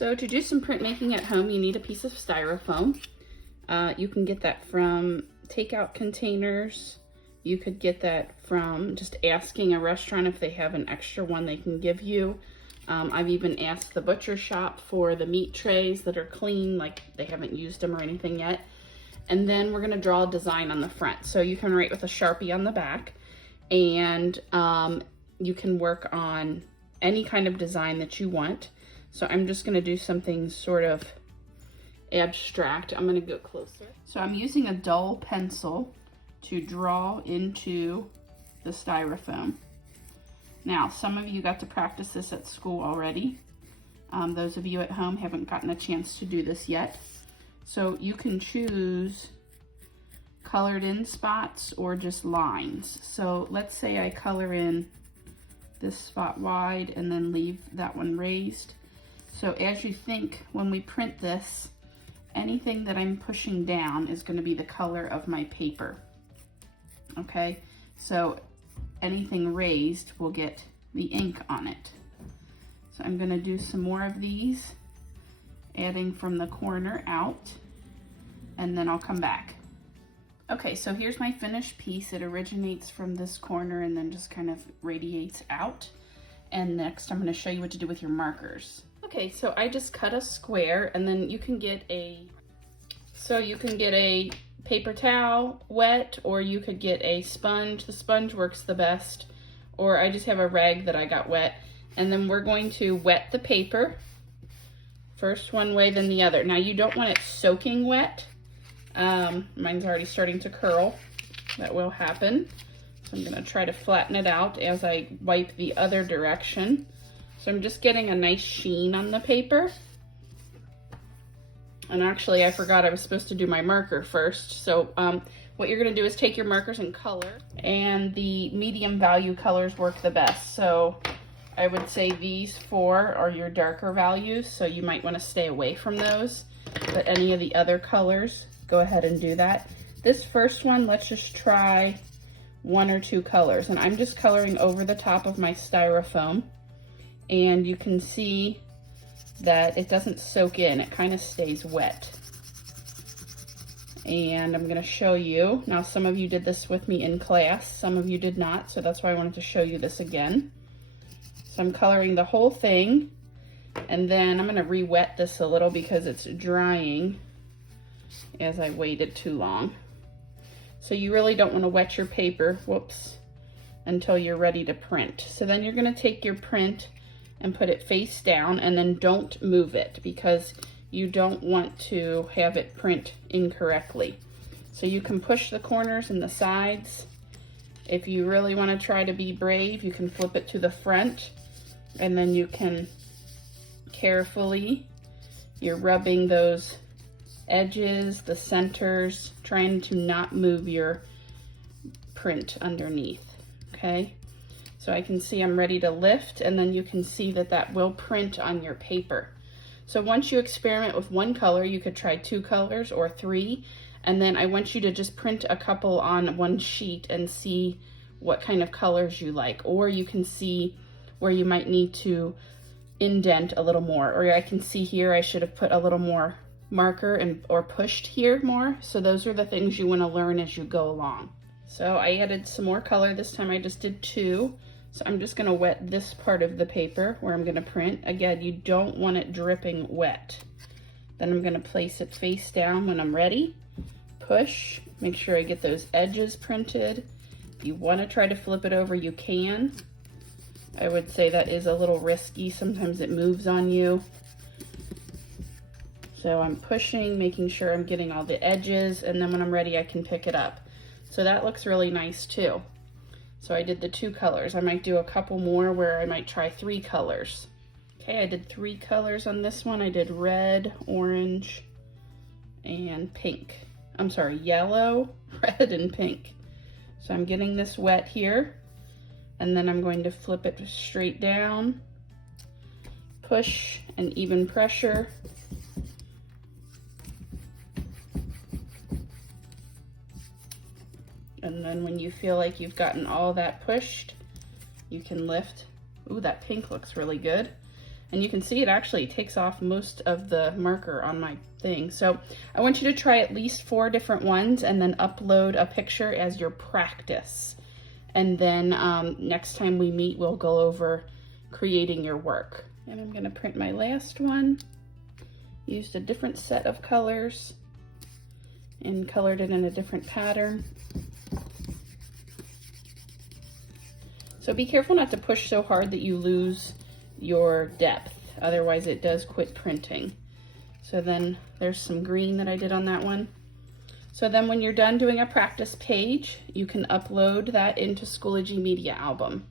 So to do some printmaking at home, you need a piece of styrofoam. You can get that from takeout containers. You could get that from just asking a restaurant if they have an extra one they can give you. I've even asked the butcher shop for the meat trays that are clean, like they haven't used them or anything yet. And then we're gonna draw a design on the front. So you can write with a Sharpie on the back, and you can work on any kind of design that you want. So I'm just gonna do something sort of abstract. I'm gonna go closer. So I'm using a dull pencil to draw into the styrofoam. Now, some of you got to practice this at school already. Those of you at home haven't gotten a chance to do this yet. So you can choose colored in spots or just lines. So let's say I color in this spot wide and then leave that one raised. So as you think, when we print this, anything that I'm pushing down is going to be the color of my paper. Okay, so anything raised will get the ink on it. So I'm going to do some more of these, adding from the corner out, and then I'll come back. Okay, so here's my finished piece. It originates from this corner and then just kind of radiates out. And next I'm going to show you what to do with your markers. Okay, so I just cut a square, and then you can get a paper towel wet, or you could get a sponge. The sponge works the best, or I just have a rag that I got wet. And then we're going to wet the paper, first one way, then the other. Now you don't want it soaking wet. Mine's already starting to curl. That will happen. So I'm gonna try to flatten it out as I wipe the other direction. So I'm just getting a nice sheen on the paper. And actually, I forgot I was supposed to do my marker first. So what you're gonna do is take your markers and color, and the medium value colors work the best. So I would say these four are your darker values, so you might wanna stay away from those. But any of the other colors, go ahead and do that. This first one, let's just try one or two colors. And I'm just coloring over the top of my styrofoam. And you can see that it doesn't soak in, it kind of stays wet. And I'm gonna show you, now some of you did this with me in class, some of you did not, so that's why I wanted to show you this again. So I'm coloring the whole thing, and then I'm gonna re-wet this a little because it's drying as I waited too long. So you really don't wanna wet your paper, whoops, until you're ready to print. So then you're gonna take your print and put it face down, and then don't move it because you don't want to have it print incorrectly. So you can push the corners and the sides. If you really want to try to be brave, you can flip it to the front, and then you can carefully, you're rubbing those edges, the centers, trying to not move your print underneath, okay? So I can see I'm ready to lift, and then you can see that that will print on your paper. So once you experiment with one color, you could try two colors or three, and then I want you to just print a couple on one sheet and see what kind of colors you like. Or you can see where you might need to indent a little more. Or I can see here I should have put a little more marker or pushed here more. So those are the things you want to learn as you go along. So I added some more color. This time I just did two. So I'm just gonna wet this part of the paper where I'm gonna print. Again, you don't want it dripping wet. Then I'm gonna place it face down when I'm ready. Push, make sure I get those edges printed. If you wanna try to flip it over, you can. I would say that is a little risky. Sometimes it moves on you. So I'm pushing, making sure I'm getting all the edges, and then when I'm ready, I can pick it up. So that looks really nice too. So I did the two colors. I might do a couple more where I might try three colors. Okay, I did three colors on this one. I did red, orange, and pink. I'm sorry, yellow, red, and pink. So I'm getting this wet here, and then I'm going to flip it straight down, push, and even pressure. And then when you feel like you've gotten all that pushed, you can lift. Ooh, that pink looks really good. And you can see it actually takes off most of the marker on my thing. So I want you to try at least 4 different ones and then upload a picture as your practice. And then next time we meet, we'll go over creating your work. And I'm gonna print my last one. Used a different set of colors and colored it in a different pattern. So be careful not to push so hard that you lose your depth, otherwise it does quit printing. So then there's some green that I did on that one. So then when you're done doing a practice page, you can upload that into Schoology Media Album.